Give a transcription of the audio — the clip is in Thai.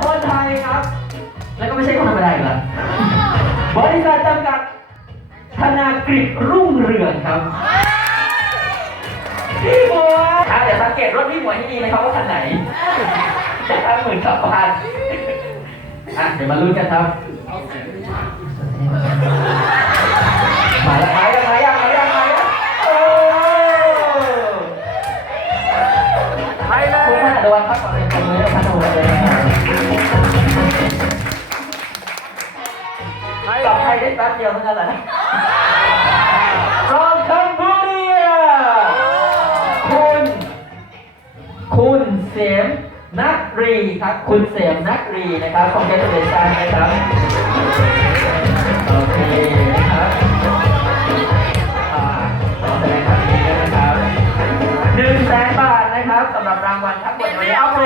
คนไทยครับ แล้วก็ไม่ใช่คนธรรมดาอีกแล้วบริษัทจำกัดธนากฤษรุ่งเรืองครับ พี่บัวครับเดี๋ยวสังเกตรถพี่บัวให้ดีนะครับว่าคันไหนจะตั้งหมื่นสองพันอะเดี๋ยวมาลุ้นกันครับ วัฒน์พักผ่อนเป็นคนเลยท่านอนุวัฒน์เลยรับไทยกแลลับไทยนด์ได้แป๊บเดียวเท่านั้นแหละ from Cambodia คุณ คุณเสียมนักรีครับ คุณเสียมนักรีนะครับ congratulations นะครับ โอเคนะครับอ่าขอแสดงความยินดีด้วยนะครับหนึ่งแสนบาทนะครับสำหรับรางวัลทั้งหมดนี้เอาป